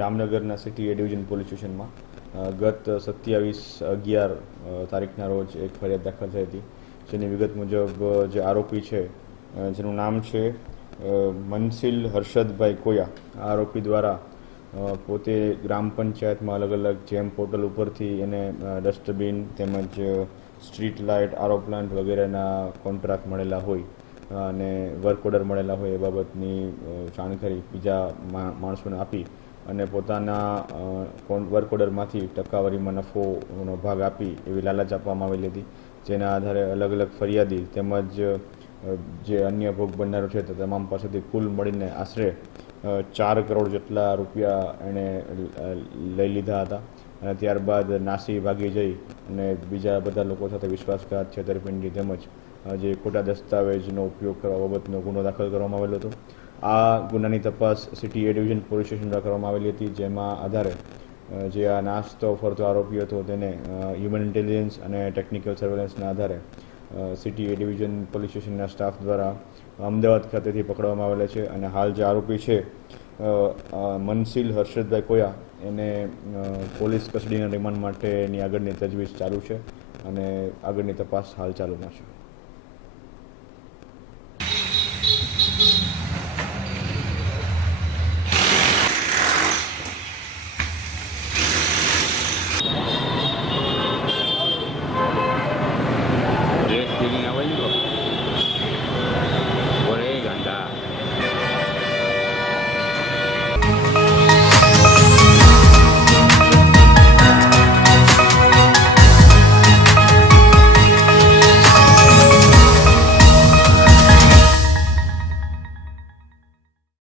જામનગરના સિટી એ division police સ્ટેશનમાં ગત 27/11 તારીખના રોજ એક ફરિયાદ દાખલ થઈ હતી, જેની વિગત મુજબ જે આરોપી છે જેનું નામ છે મનસીલ હર્ષદભાઈ કોયા, આ આરોપી દ્વારા પોતે ગ્રામ પંચાયતમાં અલગ અલગ જેમ પોર્ટલ ઉપરથી એને ડસ્ટબિન તેમજ સ્ટ્રીટ લાઇટ, આરો પ્લાન્ટ વગેરેના કોન્ટ્રાક્ટ મળેલા હોય અને વર્ક ઓર્ડર મળેલા હોય એ બાબતની જાણકારી બીજા માણસોને આપી અને પોતાના વર્ક ઓર્ડરમાંથી ટકાવારીમાં નફોનો ભાગ આપી એવી લાલચ આપવામાં આવેલી હતી, જેના આધારે અલગ અલગ ફરિયાદી તેમજ જે અન્ય ભોગ બનનારો છે તે તમામ પાસેથી કુલ મળીને આશરે 4 કરોડ જેટલા રૂપિયા એણે લઈ લીધા હતા અને ત્યારબાદ નાસી ભાગી જઈ અને બીજા બધા લોકો સાથે વિશ્વાસઘાત, છેતરપિંડી તેમજ જે ખોટા દસ્તાવેજનો ઉપયોગ કરવા બાબતનો ગુનો દાખલ કરવામાં આવેલો હતો. આ ગુનાની તપાસ સિટી એ ડિવિઝન પોલીસ સ્ટેશન દ્વારા કરવામાં આવેલી હતી, જેમાં આધારે જે આ નાસ્તો ફરતો આરોપી હતો તેને હ્યુમન ઇન્ટેલિજન્સ અને ટેકનિકલ સર્વેલન્સના આધારે સિટી એ ડિવિઝન પોલીસ સ્ટેશનના સ્ટાફ દ્વારા અમદાવાદ ખાતેથી પકડવામાં આવેલા છે અને હાલ જે આરોપી છે મનસીલ હર્ષદભાઈ કોયા એને પોલીસ કસ્ટડીના રિમાન્ડ માટેની આગળની તજવીજ ચાલુ છે અને આગળની તપાસ હાલ ચાલુમાં છે.